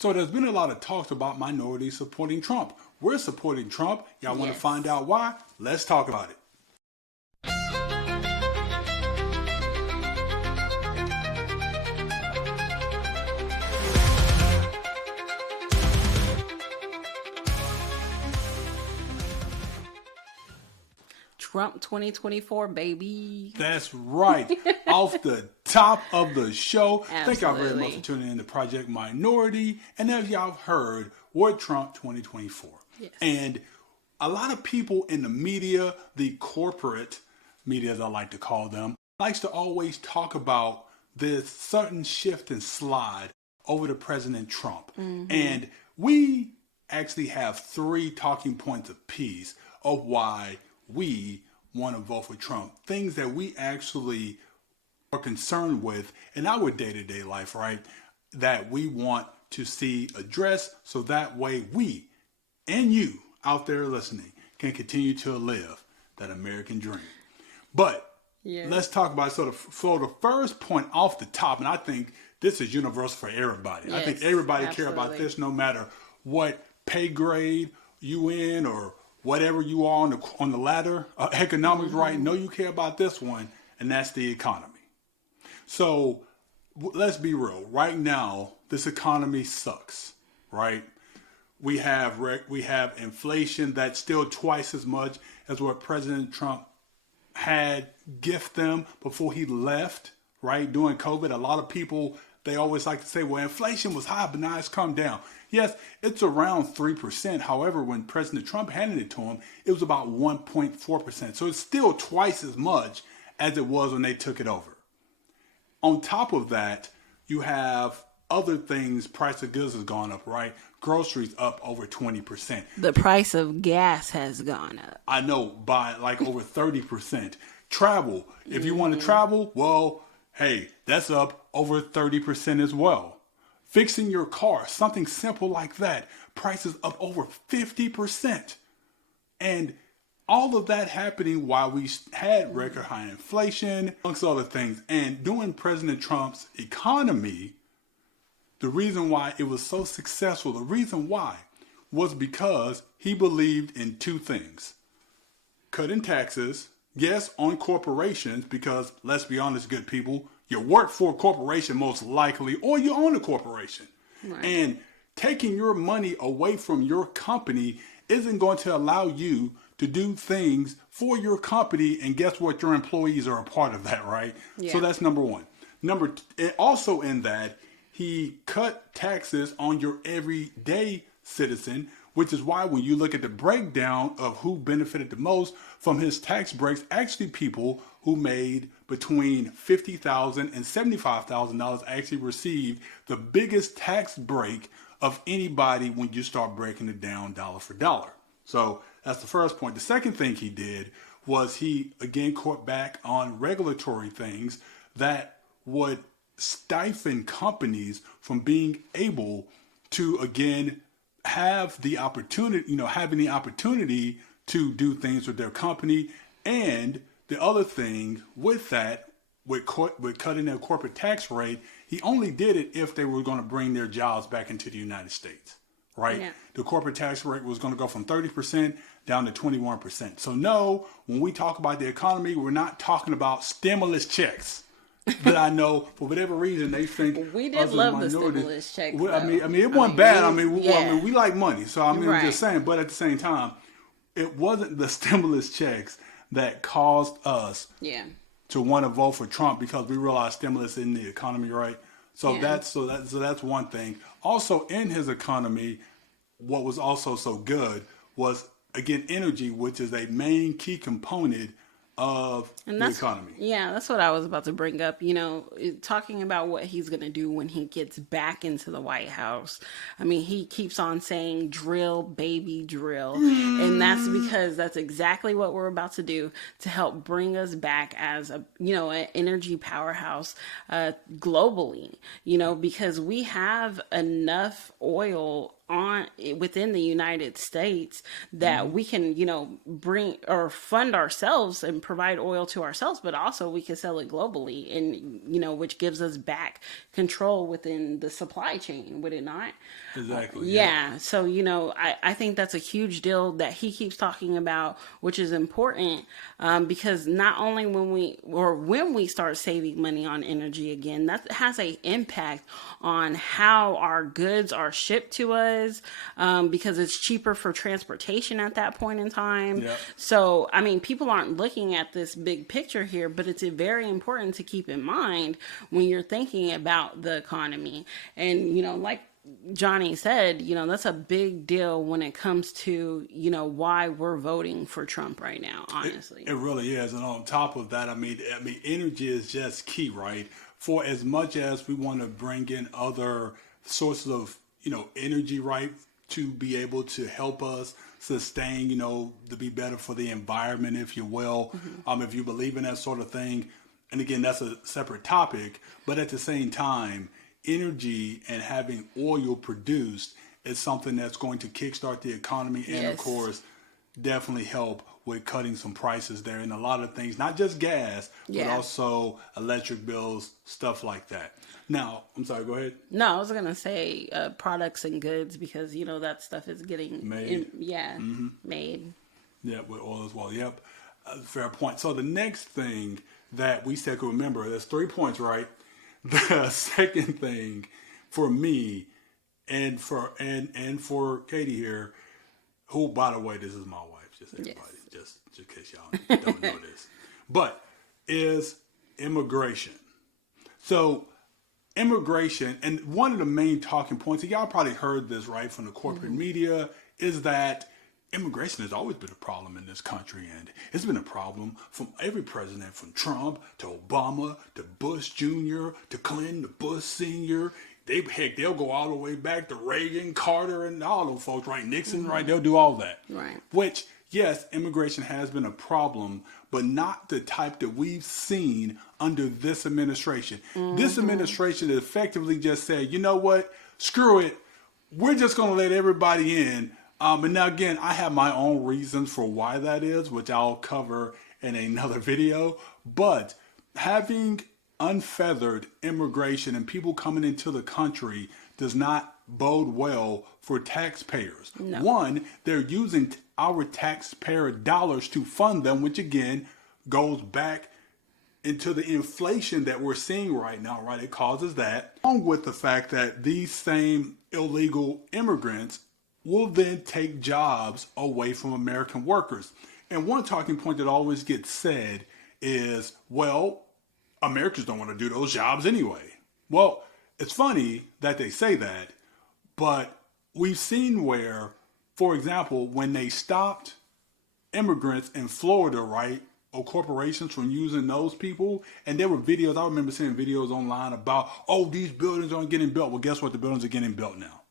So there's been a lot of talks about minorities supporting Trump. We're supporting Trump. Y'all want to Yes. find out why? Let's talk about it. Trump 2024, baby. That's right. Off the top of the show. Thank y'all very much Absolutely. for tuning in to Project Minority. And as y'all heard, we're Trump 2024. Yes. And a lot of people in the media, the corporate media as I like to call them, likes to always talk about this certain shift and slide over to President Trump. And we actually have three talking points apiece of why we want to vote for Trump. Things that we actually are concerned with in our day-to-day life, right? That we want to see addressed so that way we and you out there listening can continue to live that American dream. But Yes. let's talk about so the first point off the top, and I think this is universal for everybody. I think Yes, everybody care about absolutely. this no matter what pay grade you in or whatever you are on the ladder economics, right? Know you care about this one, and that's the economy. So let's be real. Right now, this economy sucks, right? We have inflation that's still twice as much as what President Trump had gift them before he left, right? During COVID, a lot of people, they always like to say, well, inflation was high, but now it's come down. Yes, it's around 3%. However, when President Trump handed it to him, it was about 1.4%. So it's still twice as much as it was when they took it over. On top of that, you have other things, price of goods has gone up, right? Groceries up over 20%. The price of gas has gone up. I know by like over 30%. Travel, if you want to travel, well, hey, that's up over 30% as well. Fixing your car, something simple like that, prices up over 50%. And all of that happening while we had record high inflation, amongst other things. And during President Trump's economy, the reason why it was so successful, the reason why was because he believed in two things. Cutting taxes, yes, on corporations, because let's be honest, good people, you work for a corporation most likely, or you own a corporation. Right. And taking your money away from your company isn't going to allow you to do things for your company. And guess what? Your employees are a part of that, right? Yeah. So that's number one. Also in that, he cut taxes on your everyday citizen, which is why when you look at the breakdown of who benefited the most from his tax breaks, actually people who made between $50,000 and $75,000 actually received the biggest tax break of anybody when you start breaking it down dollar for dollar. So that's the first point. The second thing he did was he again cut back on regulatory things that would stifle companies from being able to again have the opportunity, having the opportunity to do things with their company. And the other thing with that, with cutting their corporate tax rate, he only did it if they were going to bring their jobs back into the United States, right? Yeah. The corporate tax rate was going to go from 30% down to 21%. So no, when we talk about the economy, we're not talking about stimulus checks. But I know for whatever reason they think We did us as love the minorities- stimulus checks, Well, I though. mean, it wasn't bad. Yeah. We like money, so I'm Right. just saying. But at the same time, it wasn't the stimulus checks that caused us Yeah. to want to vote for Trump because we realized stimulus in the economy, right? So Yeah. that's one thing. Also, in his economy, what was also so good was again energy, which is a main key component of And the economy. Yeah, that's what I was about to bring up. Talking about what he's going to do when he gets back into the White House. I mean, he keeps on saying drill, baby, drill. And that's because that's exactly what we're about to do to help bring us back as an energy powerhouse globally, because we have enough oil on within the United States that we can, bring or fund ourselves and provide oil to ourselves, but also we can sell it globally, and which gives us back control within the supply chain, would it not? Exactly. Yep. Yeah. So, I think that's a huge deal that he keeps talking about, which is important, because not only when we start saving money on energy again, that has a impact on how our goods are shipped to us, because it's cheaper for transportation at that point in time. Yep. So, I mean, people aren't looking at this big picture here, but it's very important to keep in mind when you're thinking about the economy. And, like Johnny said, that's a big deal when it comes to, why we're voting for Trump right now, honestly. It really is. And on top of that, I mean, energy is just key, right? For as much as we want to bring in other sources of, energy, right, to be able to help us sustain, to be better for the environment, if you will. If you believe in that sort of thing, and again, that's a separate topic, but at the same time, energy and having oil produced is something that's going to kickstart the economy and, of Yes. course, definitely help with cutting some prices there and a lot of things, not just gas, but Yeah. also electric bills, stuff like that. Now, I'm sorry, go ahead. No, I was gonna say products and goods, because that stuff is getting Made. made. Yeah, with oil as well. Yep. Fair point. So the next thing that we said, remember, there's 3 points, right? The second thing for me and for Katie here, who, by the way, this is my wife, just everybody, just in case y'all don't know this, but is immigration. So immigration, and one of the main talking points, and y'all probably heard this, right, from the corporate media, is that immigration has always been a problem in this country, and it's been a problem from every president, from Trump to Obama to Bush Jr. to Clinton to Bush Sr. They'll go all the way back to Reagan, Carter, and all those folks, right? Nixon, right? They'll do all that. Right. Which, yes, immigration has been a problem, but not the type that we've seen under this administration. This administration effectively just said, you know what? Screw it. We're just going to let everybody in. And now, again, I have my own reasons for why that is, which I'll cover in another video. But having unfeathered immigration and people coming into the country does not bode well for taxpayers. No. One, they're using our taxpayer dollars to fund them, which again goes back into the inflation that we're seeing right now, right? It causes that, along with the fact that these same illegal immigrants will then take jobs away from American workers. And one talking point that always gets said is, well, Americans don't want to do those jobs anyway. Well, it's funny that they say that, but we've seen where, for example, when they stopped immigrants in Florida, right, or corporations from using those people, and there were videos, I remember seeing videos online about, oh, these buildings aren't getting built. Well, guess what? The buildings are getting built now.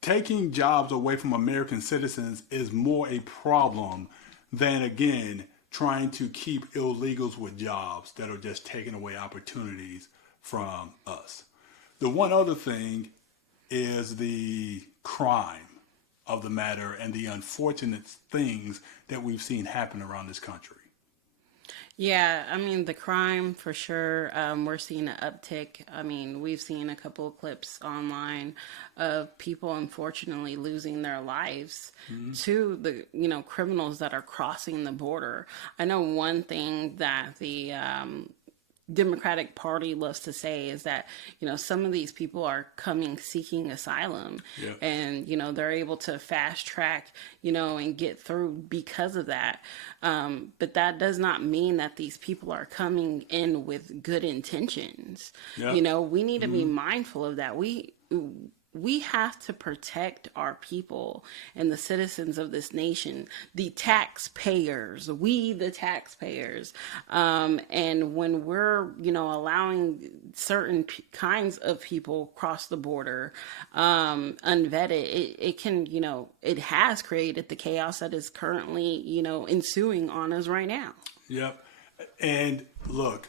Taking jobs away from American citizens is more a problem than, again, trying to keep illegals with jobs that are just taking away opportunities from us. The one other thing is the crime of the matter and the unfortunate things that we've seen happen around this country. Yeah, I mean, the crime for sure. We're seeing an uptick. I mean, we've seen a couple of clips online of people unfortunately losing their lives to the, criminals that are crossing the border. I know one thing that the Democratic Party loves to say is that, some of these people are coming seeking asylum, Yep. and, they're able to fast track, and get through because of that. But that does not mean that these people are coming in with good intentions. Yep. We need to be mindful of that. We have to protect our people and the citizens of this nation, the taxpayers, the taxpayers. And when we're, allowing certain kinds of people cross the border, unvetted, it can, it has created the chaos that is currently, ensuing on us right now. Yep. And look,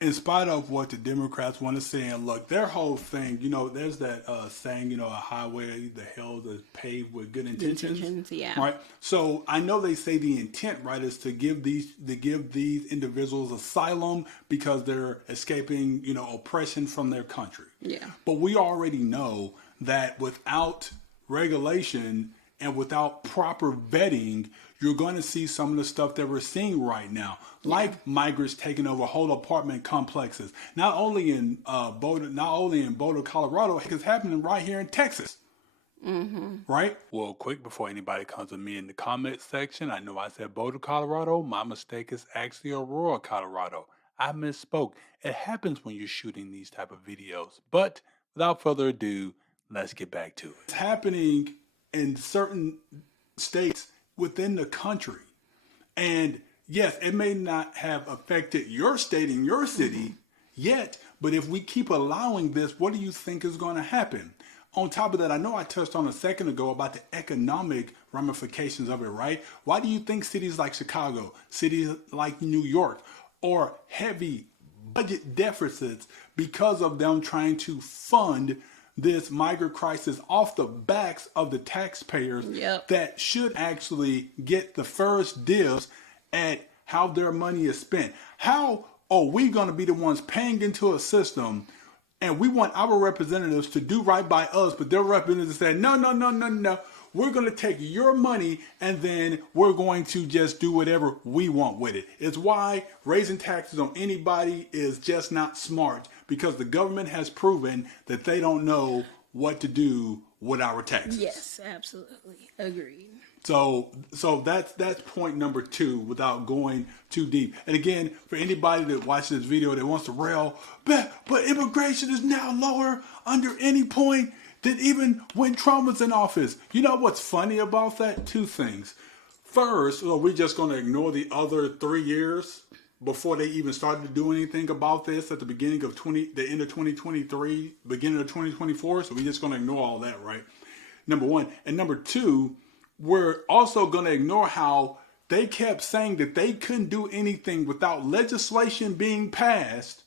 in spite of what the Democrats want to say, and look, their whole thing, there's that saying, a highway, the hills is paved with good intentions, Yeah. right? So I know they say the intent, right, is to give these individuals asylum because they're escaping, oppression from their country. Yeah. But we already know that without regulation and without proper vetting, you're going to see some of the stuff that we're seeing right now, like migrants taking over whole apartment complexes. Not only in Boulder, Colorado, it's happening right here in Texas. Right? Well, quick before anybody comes with me in the comment section, I know I said Boulder, Colorado. My mistake is actually Aurora, Colorado. I misspoke. It happens when you're shooting these type of videos. But without further ado, let's get back to it. It's happening in certain states within the country. And yes, it may not have affected your state and your city yet, but if we keep allowing this, what do you think is going to happen? On top of that, I know I touched on a second ago about the economic ramifications of it, right? Why do you think cities like Chicago, cities like New York, are heavy budget deficits because of them trying to fund this migrant crisis off the backs of the taxpayers that should actually get the first dibs at how their money is spent? How are we going to be the ones paying into a system and we want our representatives to do right by us, but their representatives say, no, no, no, no, no. We're going to take your money and then we're going to just do whatever we want with it. It's why raising taxes on anybody is just not smart, because the government has proven that they don't know what to do with our taxes. Yes, absolutely. Agreed. So that's point number 2 without going too deep. And again, for anybody that watches this video that wants to rail, but immigration is now lower under any point than even when Trump was in office. You know what's funny about that? 2 things. First, are we just going to ignore the other 3 years before they even started to do anything about this at the beginning of the end of 2023, beginning of 2024? So we're just going to ignore all that, right? Number 1. And number 2, we're also going to ignore how they kept saying that they couldn't do anything without legislation being passed.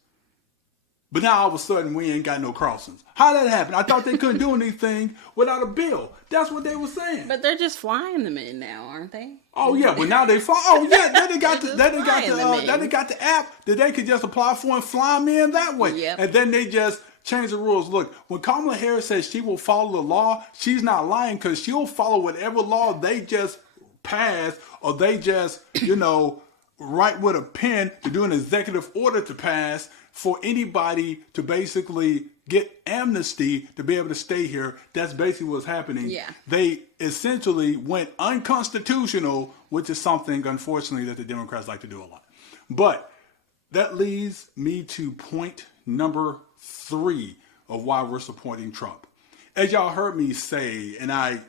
But now all of a sudden we ain't got no crossings. How did that happen? I thought they couldn't do anything without a bill. That's what they were saying. But they're just flying them in now, aren't they? Oh yeah, but now they fly. Oh yeah, then they got the app that they could just apply for and fly them in that way. Yep. And then they just change the rules. Look, when Kamala Harris says she will follow the law, she's not lying, because she'll follow whatever law they just pass, or they just, write with a pen to do an executive order to pass for anybody to basically get amnesty to be able to stay here. That's basically what's happening. Yeah. They essentially went unconstitutional, which is something, unfortunately, that the Democrats like to do a lot. But that leads me to point number 3 of why we're supporting Trump. As y'all heard me say, and I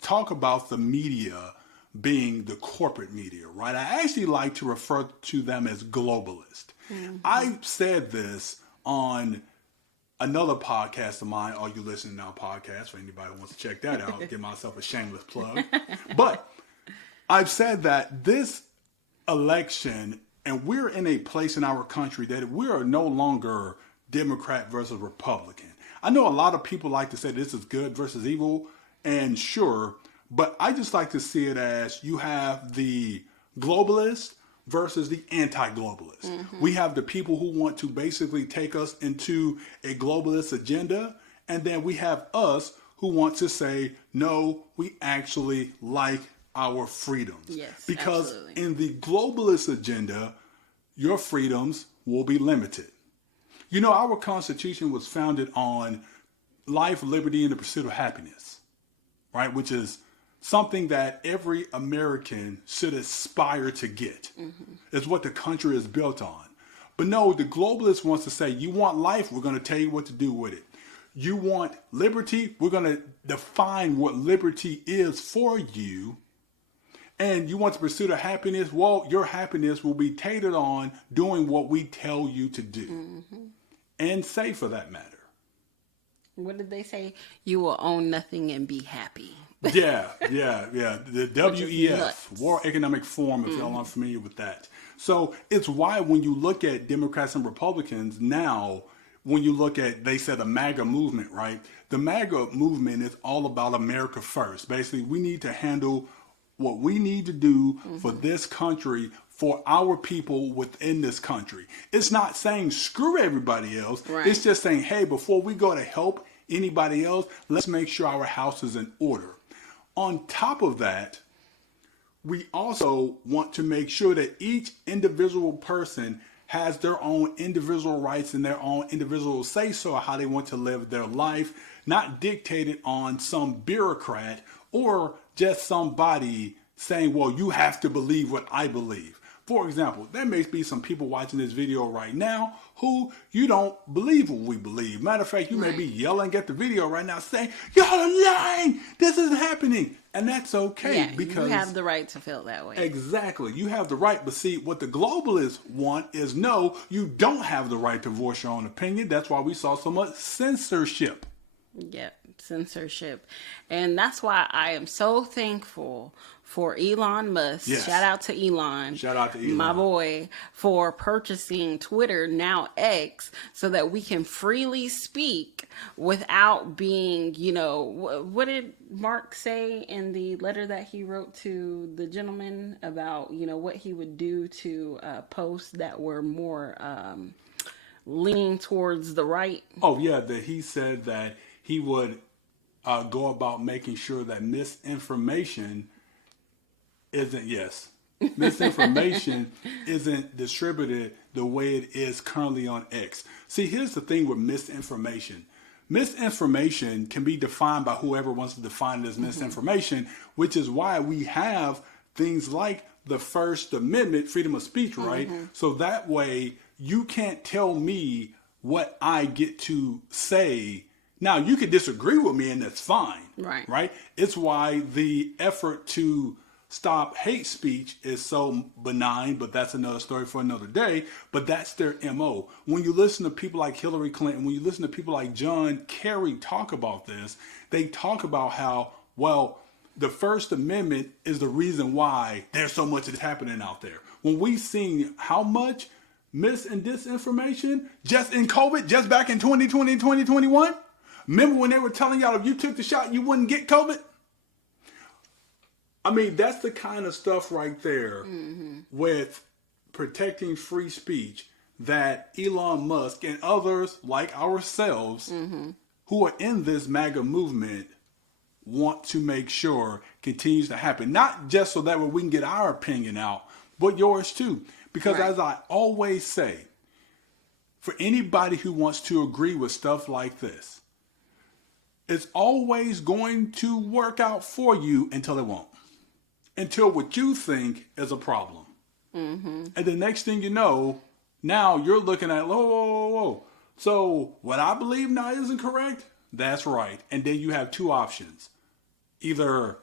talk about the media being the corporate media, right? I actually like to refer to them as globalist. Mm-hmm. I said this on another podcast of mine, Are You Listening Now podcast, for anybody who wants to check that out, give myself a shameless plug. But I've said that this election, and we're in a place in our country that we are no longer Democrat versus Republican. I know a lot of people like to say this is good versus evil, and sure, but I just like to see it as you have the globalist versus the anti-globalist. Mm-hmm. We have the people who want to basically take us into a globalist agenda, and then we have us who want to say, no, we actually like our freedoms. Yes, because absolutely. In the globalist agenda, your freedoms will be limited. Our Constitution was founded on life, liberty, and the pursuit of happiness, right? Which is something that every American should aspire to get. Mm-hmm. It's what the country is built on. But no, the globalist wants to say, you want life, we're going to tell you what to do with it. You want liberty, we're going to define what liberty is for you. And you want the pursuit of happiness, well, your happiness will be catered on doing what we tell you to do. Mm-hmm. And say, for that matter. What did they say? You will own nothing and be happy. Yeah. The Which is WEF, nuts. World Economic Forum, if y'all aren't familiar with that. So it's why when you look at Democrats and Republicans now, when you look at, they said the MAGA movement, right? The MAGA movement is all about America first. Basically, we need to handle what we need to do for this country, for our people within this country. It's not saying screw everybody else. Right. It's just saying, hey, before we go to help anybody else, let's make sure our house is in order. On top of that, we also want to make sure that each individual person has their own individual rights and their own individual say so how they want to live their life, not dictated on some bureaucrat or just somebody saying, well, you have to believe what I believe. For example, there may be some people watching this video right now who you don't believe what we believe. Matter of fact, you may be yelling at the video right now saying, y'all are lying, this isn't happening. And that's okay Yeah, because you have the right to feel that way. exactly, you have the right. But see, what the globalists want is no, you don't have the right to voice your own opinion. That's why we saw so much censorship. Yep, censorship. And that's why I am so thankful for Elon Musk. Yes. Shout out to Elon. Shout out to Elon. My boy, for purchasing Twitter, now X, so that we can freely speak without being, what did Mark say in the letter that he wrote to the gentleman about, what he would do to posts that were more leaning towards the right? Oh, yeah, that he said that he would go about making sure that misinformation misinformation isn't distributed the way it is currently on X. See, here's the thing with misinformation. Misinformation can be defined by whoever wants to define it as misinformation, which is why we have things like the First Amendment, freedom of speech, right? So that way you can't tell me what I get to say. Now, you can disagree with me, and that's fine. Right? It's why the effort to stop hate speech is so benign, but that's another story for another day. But that's their MO. When you listen to people like Hillary Clinton, when you listen to people like John Kerry talk about this, they talk about how, well, the First Amendment is the reason why there's so much that's happening out there. When we've seen how much mis and disinformation just in COVID, just back in 2020 and 2021, remember when they were telling y'all if you took the shot, you wouldn't get COVID? I mean, that's the kind of stuff right there with protecting free speech that Elon Musk and others like ourselves who are in this MAGA movement want to make sure continues to happen. Not just so that way we can get our opinion out, but yours too. Because as I always say, for anybody who wants to agree with stuff like this, it's always going to work out for you until it won't. Until what you think is a problem. And the next thing you know, now you're looking at, whoa. So what I believe now isn't correct? That's right. And then you have two options. Either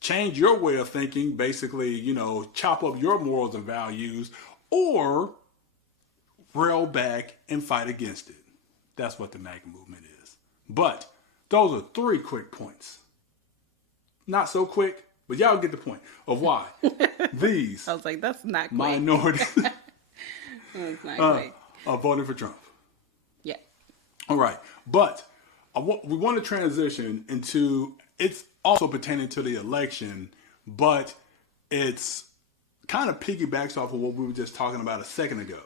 change your way of thinking, basically, chop up your morals and values, or rail back and fight against it. That's what the MAGA movement is. But those are 3 quick points. Not so quick, but y'all get the point of why these I was like, that's not quick. minorities That's not quick. are voting for Trump. Yeah. All right. But we want to transition into, it's also pertaining to the election, but it's kind of piggybacks off of what we were just talking about a second ago,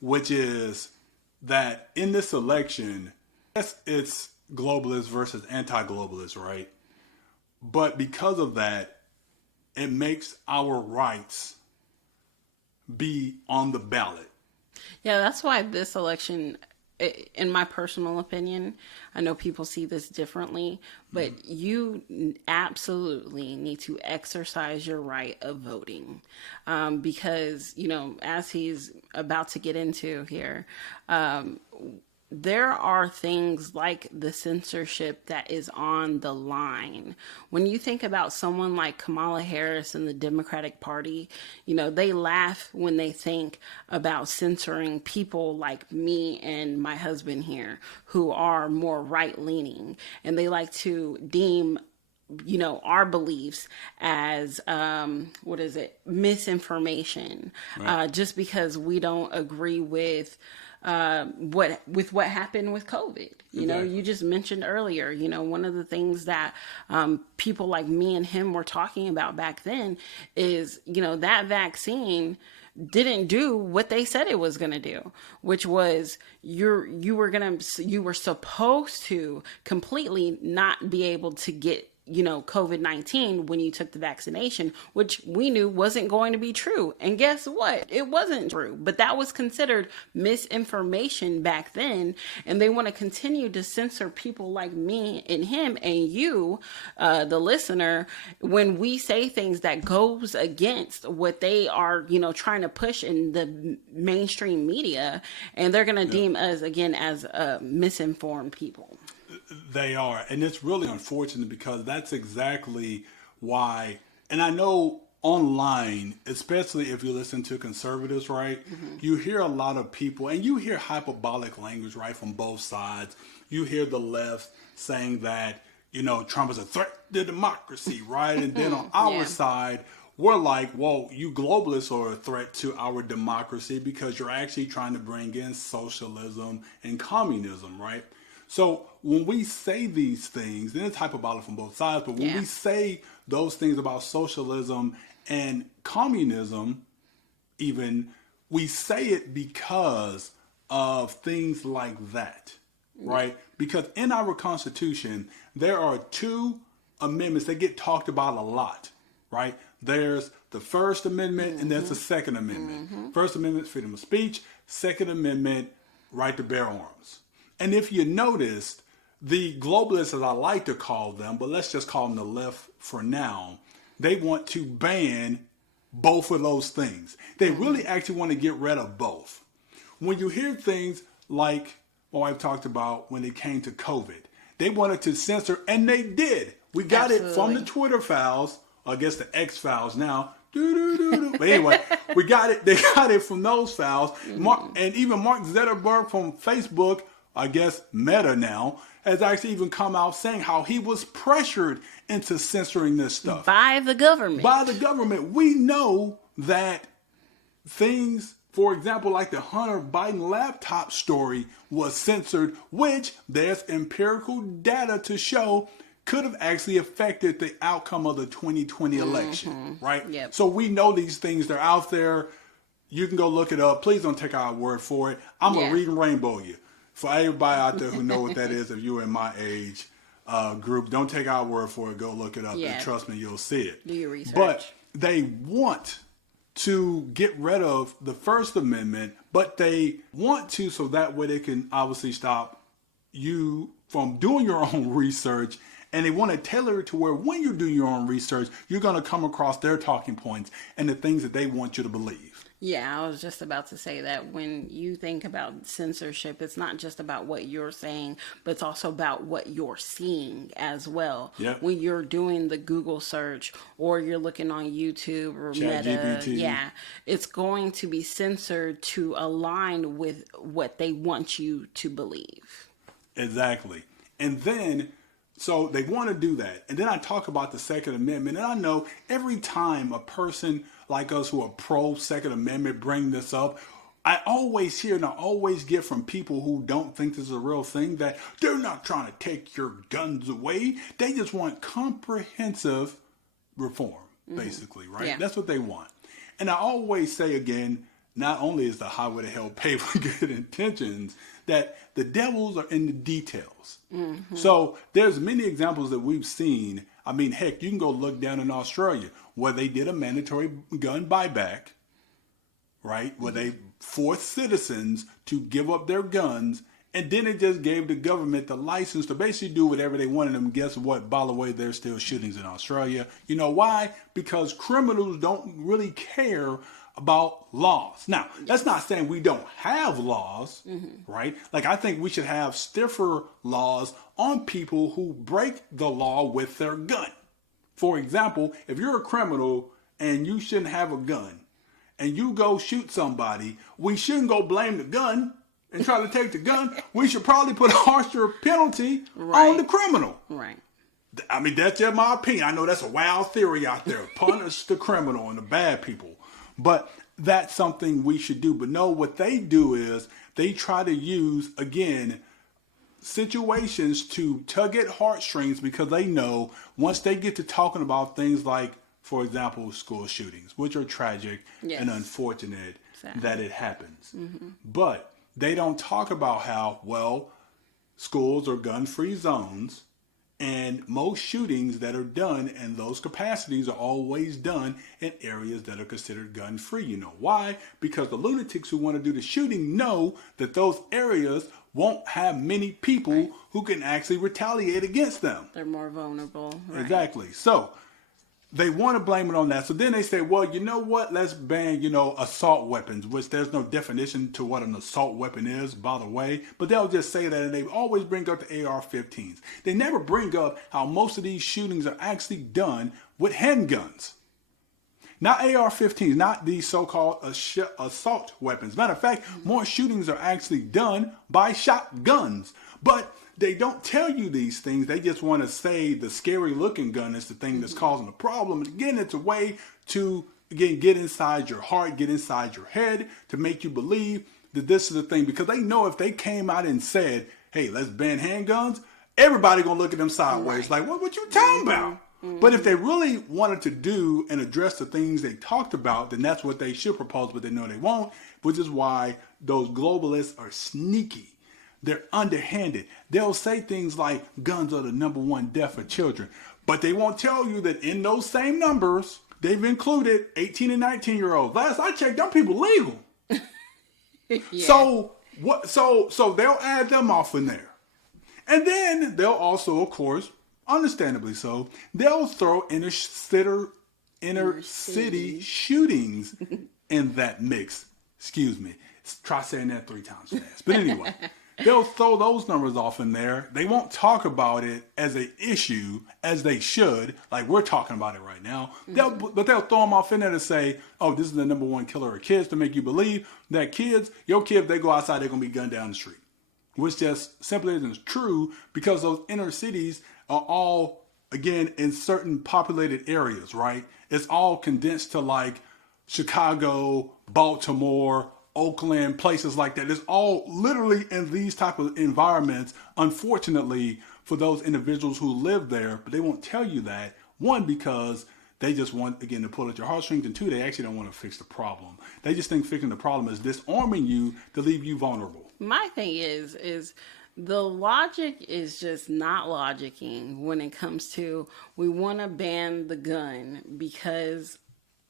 which is that in this election, yes, it's globalist versus anti-globalist, right? But because of that, it makes our rights be on the ballot. Yeah, that's why this election, in my personal opinion, I know people see this differently, but you absolutely need to exercise your right of voting. Because, as he's about to get into here, there are things like the censorship that is on the line. When you think about someone like Kamala Harris and the Democratic Party, they laugh when they think about censoring people like me and my husband here who are more right leaning. And they like to deem our beliefs as what is it, misinformation, Right. just because we don't agree with what happened with COVID. Exactly. You just mentioned earlier, one of the things that people like me and him were talking about back then is, that vaccine didn't do what they said it was going to do, which was you were supposed to completely not be able to get COVID-19 when you took the vaccination, which we knew wasn't going to be true. And guess what? It wasn't true. But that was considered misinformation back then. And they want to continue to censor people like me and him and you, the listener, when we say things that goes against what they are, trying to push in the mainstream media. And they're going to deem us, again, as misinformed people. They are. And it's really unfortunate because that's exactly why. And I know online, especially if you listen to conservatives, right, you hear a lot of people and you hear hyperbolic language, right, from both sides. You hear the left saying that, Trump is a threat to democracy, right? And then on our Yeah. side, we're like, well, you globalists are a threat to our democracy because you're actually trying to bring in socialism and communism, right? So when we say these things, and it's hyperbolic from both sides, but when Yeah. we say those things about socialism and communism, even, we say it because of things like that, right? Because in our Constitution, there are two amendments that get talked about a lot, right? There's the First Amendment and there's the Second Amendment. First Amendment, freedom of speech. Second Amendment, right to bear arms. And if you noticed, the globalists, as I like to call them, but let's just call them the left for now, they want to ban both of those things. They really actually want to get rid of both. When you hear things like my wife talked about when it came to COVID, they wanted to censor, and they did. We got it from the Absolutely. Twitter files, I guess the X files now. But anyway, we got it. They got it from those files. And even Mark Zuckerberg from Facebook, I guess Meta now, has actually even come out saying how he was pressured into censoring this stuff By the government. by the government. We know that things, for example, like the Hunter Biden laptop story was censored, which there's empirical data to show could have actually affected the outcome of the 2020 election, right? Yep. So we know these things, they're out there. You can go look it up. Please don't take our word for it. I'm going Yeah. to read and rainbow you. For everybody out there who know what that is, if you're in my age group, don't take our word for it. Go look it up. Yeah. And trust me, you'll see it. Do your research. But they want to get rid of the First Amendment, but they want to so that way they can obviously stop you from doing your own research. And they want to tailor it to where when you do your own research, you're going to come across their talking points and the things that they want you to believe. Yeah, I was just about to say that when you think about censorship, it's not just about what you're saying, but it's also about what you're seeing as well. Yep. When you're doing the Google search or you're looking on YouTube or Chat Meta, GPT. yeah, it's going to be censored to align with what they want you to believe. Exactly. And then, so they want to do that. And then I talk about the Second Amendment. And I know every time a person like us who are pro Second Amendment bring this up, I always hear and I always get from people who don't think this is a real thing that they're not trying to take your guns away. They just want comprehensive reform, basically, right? Yeah. That's what they want. And I always say again, not only is the highway to hell paved with good intentions, that the devils are in the details. So there's many examples that we've seen. I mean, heck, you can go look down in Australia where they did a mandatory gun buyback, right? Where they forced citizens to give up their guns, and then it just gave the government the license to basically do whatever they wanted. And guess what? By the way, there's still shootings in Australia. You know why? Because criminals don't really care about laws. Now, that's not saying we don't have laws, right? Like, I think we should have stiffer laws on people who break the law with their gun. For example, if you're a criminal and you shouldn't have a gun and you go shoot somebody, we shouldn't go blame the gun and try to take the gun. We should probably put a harsher penalty on the criminal. Right. I mean, that's just my opinion. I know that's a wild theory out there. Punish the criminal and the bad people. But that's something we should do. But no, what they do is they try to use, again, situations to tug at heartstrings because they know once they get to talking about things like, for example, school shootings, which are tragic and unfortunate that it happens. But they don't talk about how, well, schools are gun-free zones. And most shootings that are done in those capacities are always done in areas that are considered gun-free. You know why? Because the lunatics who want to do the shooting know that those areas won't have many people who can actually retaliate against them. They're more vulnerable. Right. Exactly. So they want to blame it on that. So then they say, well, you know what? Let's ban, assault weapons, which there's no definition to what an assault weapon is, by the way. But they'll just say that, and they always bring up the AR-15s. They never bring up how most of these shootings are actually done with handguns. Not AR-15s, not these so-called assault weapons. Matter of fact, more shootings are actually done by shotguns. But they don't tell you these things. They just want to say the scary looking gun is the thing that's causing the problem. And again, it's a way to, again, get inside your heart, get inside your head to make you believe that this is the thing. Because they know if they came out and said, hey, let's ban handguns, everybody going to look at them sideways like, what you talking about? But if they really wanted to do and address the things they talked about, then that's what they should propose, but they know they won't, which is why those globalists are sneaky. They're underhanded. They'll say things like guns are the number one death for children, but they won't tell you that in those same numbers, they've included 18 and 19-year-olds. Last I checked, them people legal. So they'll add them off in there. And then they'll also, of course, understandably so, they'll throw inner city shootings in that mix. Excuse me. Try saying that 3 times fast. But anyway, they'll throw those numbers off in there. They won't talk about it as an issue as they should, like we're talking about it right now. But they'll throw them off in there to say, oh, this is the number one killer of kids, to make you believe that your kids, they go outside, they're going to be gunned down the street. Which just simply isn't true, because those inner cities are all, again, in certain populated areas, right? It's all condensed to like Chicago, Baltimore, Oakland, places like that. It's all literally in these type of environments, unfortunately, for those individuals who live there. But they won't tell you that, one, because they just want, again, to pull at your heartstrings, and two, they actually don't want to fix the problem. They just think fixing the problem is disarming you to leave you vulnerable. My thing is the logic is just not logicking when it comes to, we want to ban the gun because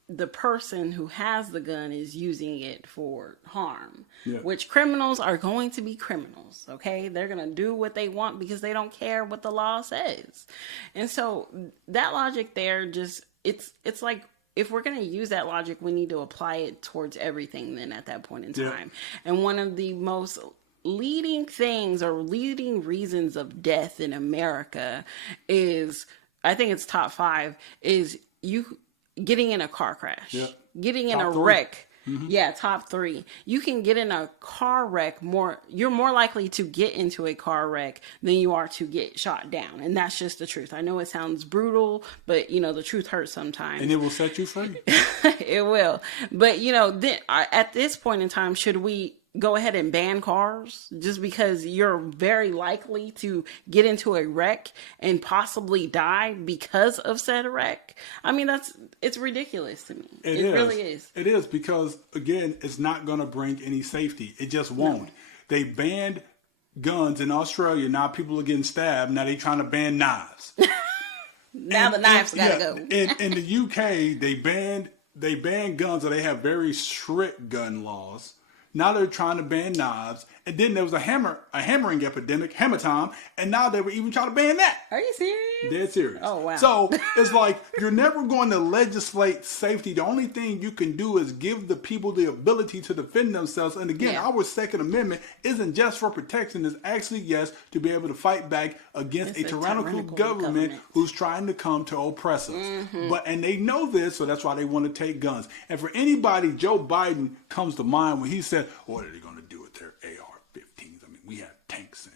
the person who has the gun is using it for harm, which criminals are going to be criminals. Okay. They're going to do what they want because they don't care what the law says. And so that logic there, just, it's like, if we're going to use that logic, we need to apply it towards everything then at that point in time. And one of the most leading things or leading reasons of death in America is, I think it's top 5, is you getting in a car crash, getting in a wreck. Yeah, top 3. You can get in a car wreck you're more likely to get into a car wreck than you are to get shot down. And that's just the truth. I know it sounds brutal, but the truth hurts sometimes. And it will set you free. It will. But then at this point in time, should we go ahead and ban cars just because you're very likely to get into a wreck and possibly die because of said wreck? I mean, it's ridiculous to me. It really is. It is, because again, it's not going to bring any safety. It just won't. No. They banned guns in Australia. Now people are getting stabbed. Now they're trying to ban knives. Now the knives gotta go. In the UK, they banned guns, or they have very strict gun laws. Now they're trying to ban knives, And then there was a hammering epidemic, hammer time, and now they were even trying to ban that. Are you serious? Dead serious. Oh, wow. So it's like you're never going to legislate safety. The only thing you can do is give the people the ability to defend themselves. And again, our Second Amendment isn't just for protection. It's actually, yes, to be able to fight back against a tyrannical government who's trying to come to oppress us. And they know this, so that's why they want to take guns. And for anybody, Joe Biden comes to mind when he said, what are they going to do with their AR-15s? I mean, we have tanks and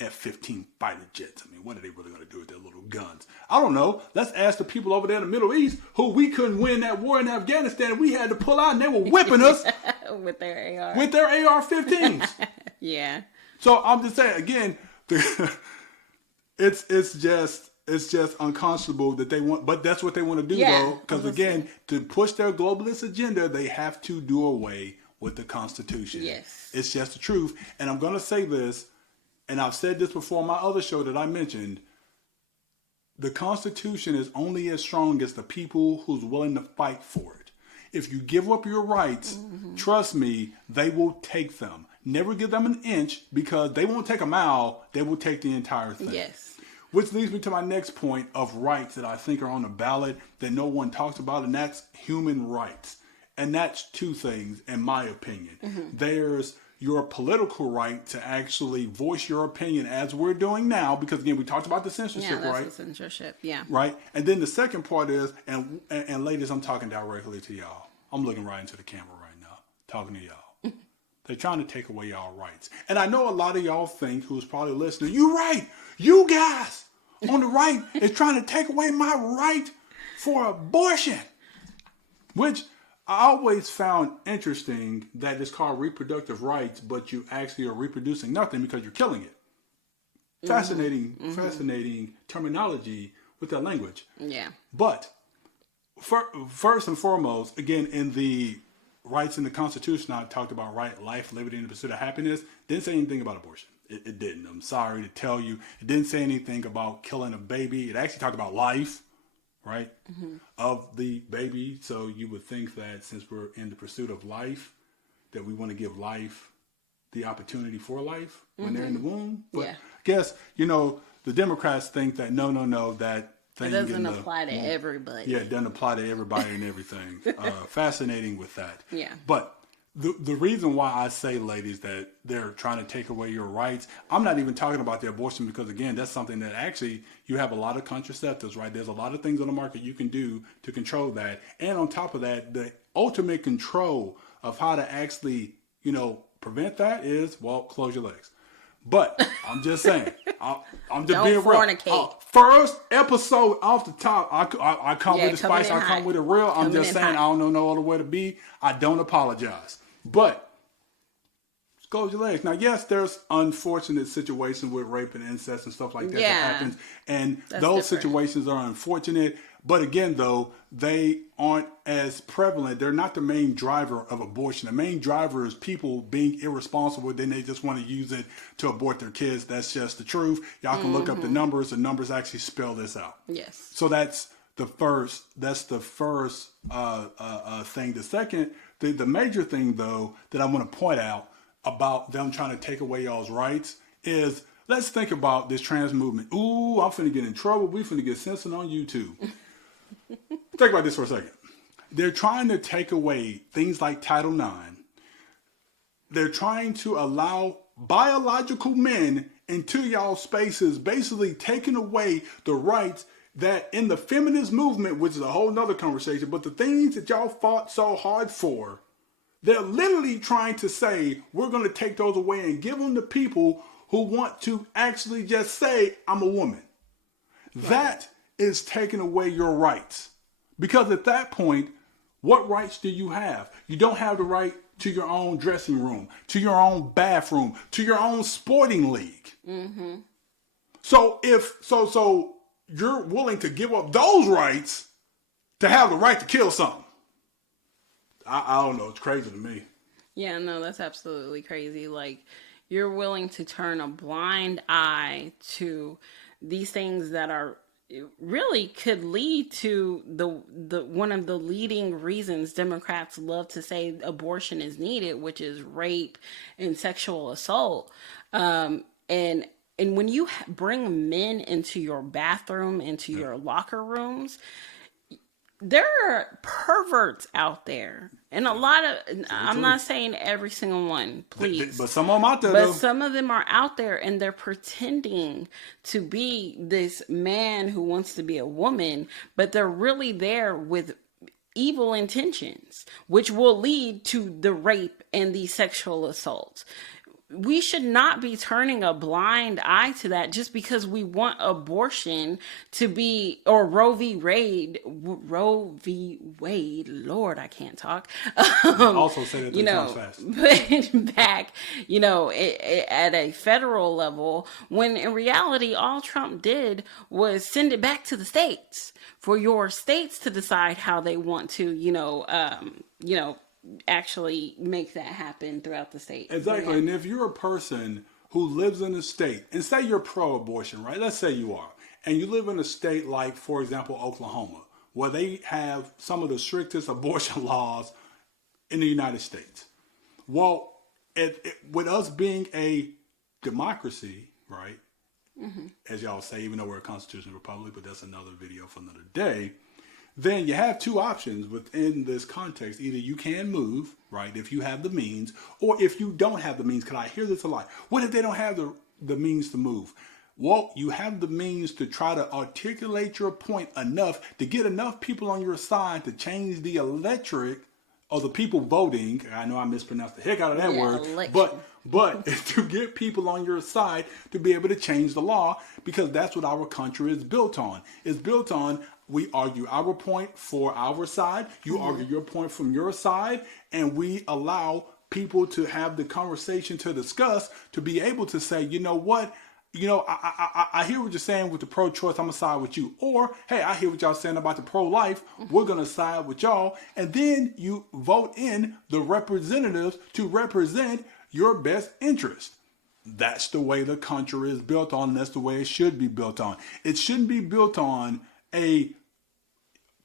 F-15 fighter jets. I mean, what are they really going to do with their little guns? I don't know. Let's ask the people over there in the Middle East who we couldn't win that war in Afghanistan and we had to pull out and they were whipping us with their AR. With their AR-15s. Yeah. So I'm just saying, again, it's just unconscionable that they want, but that's what they want to do though. Because again, to push their globalist agenda, they have to do away with the Constitution. Yes. It's just the truth. And I'm going to say this, and I've said this before on my other show that I mentioned, the Constitution is only as strong as the people who's willing to fight for it. If you give up your rights, trust me, they will take them. Never give them an inch because they won't take a mile, they will take the entire thing. Yes. Which leads me to my next point of rights that I think are on the ballot that no one talks about, and that's human rights. And that's two things, in my opinion. There's your political right to actually voice your opinion as we're doing now, because again, we talked about the censorship, right? The censorship, Right. And then the second part is, and ladies, I'm talking directly to y'all. I'm looking right into the camera right now, talking to y'all. They're trying to take away y'all rights. And I know a lot of y'all think, who's probably listening, you're right. You guys on the right is trying to take away my right for abortion. Which I always found interesting that it's called reproductive rights, but you actually are reproducing nothing because you're killing it. Fascinating terminology with that language. Yeah. But first and foremost, again, in the rights in the Constitution, I talked about life, liberty, and the pursuit of happiness. Didn't say anything about abortion. It didn't. I'm sorry to tell you. It didn't say anything about killing a baby. It actually talked about life, right, of the baby. So you would think that since we're in the pursuit of life, that we want to give life the opportunity for life when they're in the womb. But I guess, the Democrats think that no, that thing it doesn't apply to everybody. Yeah, it doesn't apply to everybody and everything. Fascinating with that. Yeah. But the reason why I say, ladies, that they're trying to take away your rights, I'm not even talking about the abortion because, again, that's something that actually you have a lot of contraceptives, right? There's a lot of things on the market you can do to control that. And on top of that, the ultimate control of how to actually, prevent that is, close your legs. But I'm just saying, I'm just being real. First episode off the top, I come with the spice, I come with it real. I'm just saying, I don't know no other way to be. I don't apologize. But close your legs. Now, yes, there's unfortunate situations with rape and incest and stuff like that that happens. And those situations are unfortunate. But again, though, they aren't as prevalent. They're not the main driver of abortion. The main driver is people being irresponsible. Then they just want to use it to abort their kids. That's just the truth. Y'all can look up the numbers. The numbers actually spell this out. Yes. So that's the first. That's the first thing. The second, the major thing, though, that I want to point out about them trying to take away y'all's rights is, let's think about this trans movement. Ooh, I'm finna get in trouble. We finna get censored on YouTube. Think about this for a second. They're trying to take away things like Title IX. They're trying to allow biological men into y'all spaces, basically taking away the rights that in the feminist movement, which is a whole nother conversation, but the things that y'all fought so hard for, they're literally trying to say, we're going to take those away and give them to people who want to actually just say, I'm a woman. Right. That is taking away your rights. Because at that point, what rights do you have? You don't have the right to your own dressing room, to your own bathroom, to your own sporting league. Mm-hmm. So so you're willing to give up those rights to have the right to kill something. I don't know. It's crazy to me. Yeah, no, that's absolutely crazy. Like, you're willing to turn a blind eye to these things that are really could lead to the one of the leading reasons Democrats love to say abortion is needed, which is rape and sexual assault. And when you bring men into your bathroom, into Yeah. your locker rooms, there are perverts out there, and a lot of, Very I'm true. not saying every single one, please, But some of them out there but though. some of them are out there and they're pretending to be this man who wants to be a woman, but they're really there with evil intentions, which will lead to the rape and the sexual assault. We should not be turning a blind eye to that just because we want abortion to be, or Roe v. Wade. Lord, I can't talk. Yeah, also say that You 3 times know, fast. put back, at a federal level, when in reality, all Trump did was send it back to the states for your states to decide how they want to, actually make that happen throughout the state. But Exactly. yeah. And if you're a person who lives in a state, and say you're pro-abortion, right? Let's say you are, and you live in a state like, for example, Oklahoma, where they have some of the strictest abortion laws in the United States. Well, with us being a democracy, right? As y'all say, even though we're a constitutional republic, but that's another video for another day. Then you have two options within this context. Either you can move, right, if you have the means, or if you don't have the means. Because I hear this a lot. What if they don't have the means to move? Well, you have the means to try to articulate your point enough to get enough people on your side to change the electorate or the people voting. I know I mispronounced the heck out of that Yeah, word, election. but to get people on your side to be able to change the law, because that's what our country is built on. It's built on, we argue our point for our side, you argue your point from your side, and we allow people to have the conversation to discuss, to be able to say, you know what, I hear what you're saying with the pro-choice. I'm gonna side with you. Or, hey, I hear what y'all saying about the pro-life. We're gonna side with y'all. And then you vote in the representatives to represent your best interest. That's the way the country is built on. And that's the way it should be built on. It shouldn't be built on a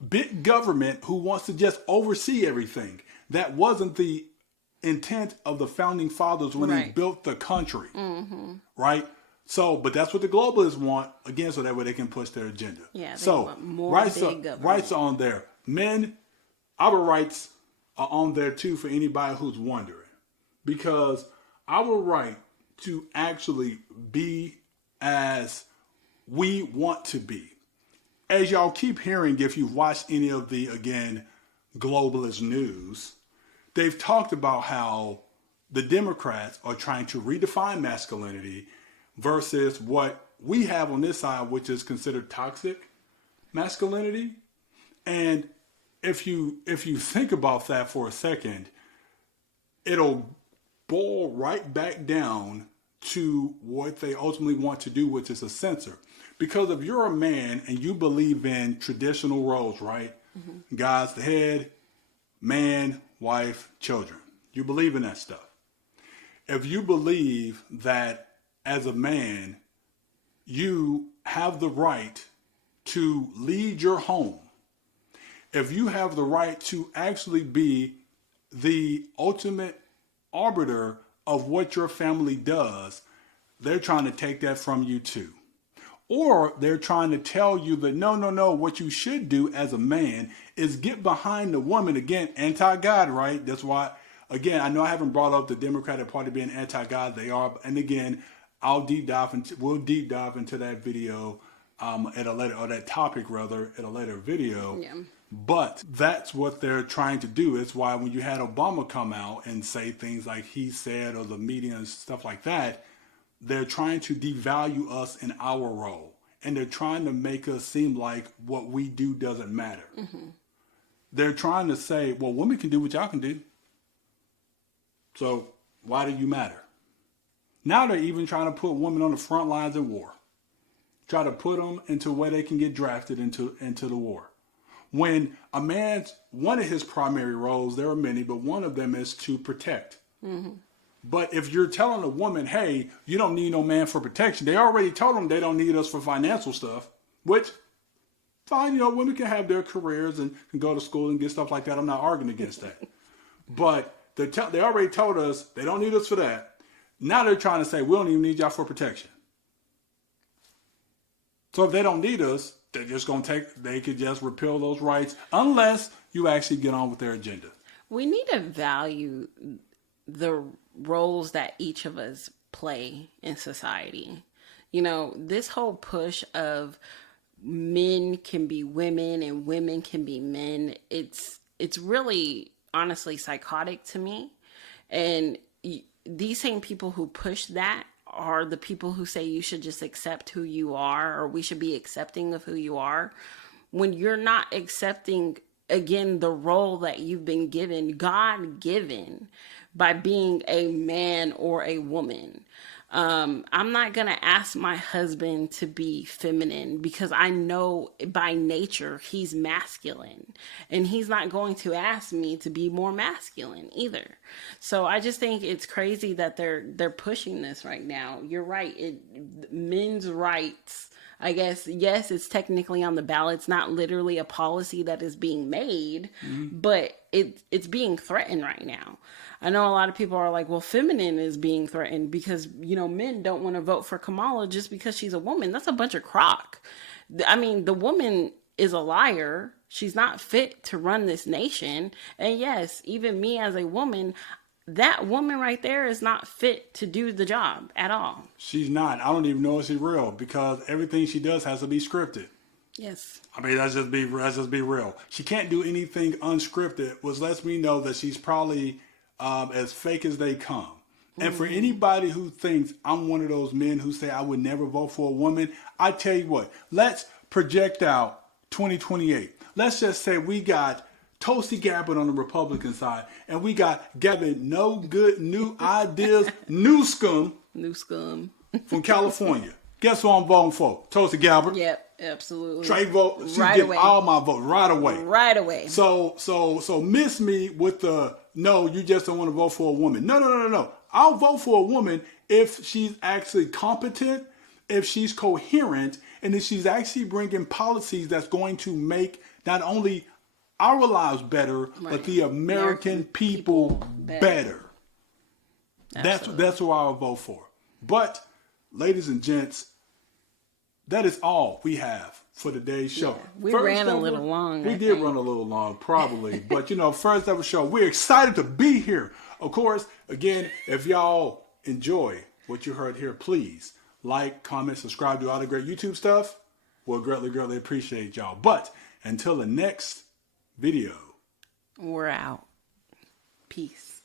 big government who wants to just oversee everything. That wasn't the intent of the founding fathers when they Right. built the country, right? So, but that's what the globalists want again, so that way they can push their agenda. Yeah, they So, want more rights big government. rights are on there. Men, our rights are on there too for anybody who's wondering, because our right to actually be as we want to be, as y'all keep hearing, if you've watched any of the, again, globalist news, they've talked about how the Democrats are trying to redefine masculinity versus what we have on this side, which is considered toxic masculinity. And if you think about that for a second, it'll boil right back down to what they ultimately want to do, which is a censor. Because if you're a man and you believe in traditional roles, right? God's the head, man, wife, children. You believe in that stuff. If you believe that as a man, you have the right to lead your home, if you have the right to actually be the ultimate arbiter of what your family does, they're trying to take that from you too. Or they're trying to tell you that no, what you should do as a man is get behind the woman. Again, anti-God, right? That's why, again, I know I haven't brought up the Democratic Party being anti-God. They are, and again, we'll deep dive into that video at a later, or that topic rather, at a later video. Yeah. But that's what they're trying to do. It's why when you had Obama come out and say things like he said, or the media and stuff like that, they're trying to devalue us in our role. And they're trying to make us seem like what we do doesn't matter. They're trying to say, well, women can do what y'all can do. So why do you matter? Now they're even trying to put women on the front lines in war. Try to put them into where they can get drafted into the war. When a man's, one of his primary roles, there are many, but one of them is to protect. But if you're telling a woman, hey, you don't need no man for protection, they already told them they don't need us for financial stuff, which fine. Women can have their careers and can go to school and get stuff like that. I'm not arguing against that. But they already told us they don't need us for that. Now they're trying to say we don't even need y'all for protection. So if they don't need us, they're just going to they could just repeal those rights unless you actually get on with their agenda. We need to value the roles that each of us play in society. This whole push of men can be women and women can be men, it's really honestly psychotic to me. And these same people who push that are the people who say you should just accept who you are, or we should be accepting of who you are, when you're not accepting, again, the role that you've been given, God given, by being a man or a woman. I'm not going to ask my husband to be feminine because I know by nature he's masculine, and he's not going to ask me to be more masculine either. So I just think it's crazy that they're pushing this right now. You're right. Men's rights, I guess, yes, it's technically on the ballot. It's not literally a policy that is being made, but it's being threatened right now. I know a lot of people are like, well, feminine is being threatened because, men don't want to vote for Kamala just because she's a woman. That's a bunch of crock. I mean, the woman is a liar. She's not fit to run this nation. And yes, even me as a woman, that woman right there is not fit to do the job at all. She's not. I don't even know if she's real because everything she does has to be scripted. Yes. I mean, let's just be real. She can't do anything unscripted, which lets me know that she's probably as fake as they come. And for anybody who thinks I'm one of those men who say I would never vote for a woman, I tell you what, let's project out 2028. Let's just say we got Tulsi Gabbard on the Republican side, and we got Gavin No Good New Ideas Newscomb from California. Guess who I'm voting for? Tulsi Gabbard. Yep, absolutely. Straight vote. She's right getting away. all my votes right away. Right away. So miss me with the no, you just don't want to vote for a woman. No. I'll vote for a woman if she's actually competent, if she's coherent, and if she's actually bringing policies that's going to make not only our lives better, but the American people better. That's who I'll vote for. But, ladies and gents, that is all we have for today's show. Yeah, we ran a little long. We did run a little long, probably. But, first ever show. We're excited to be here. Of course, again, if y'all enjoy what you heard here, please like, comment, subscribe, do all the great YouTube stuff. We'll greatly appreciate y'all. But until the next video, we're out. Peace.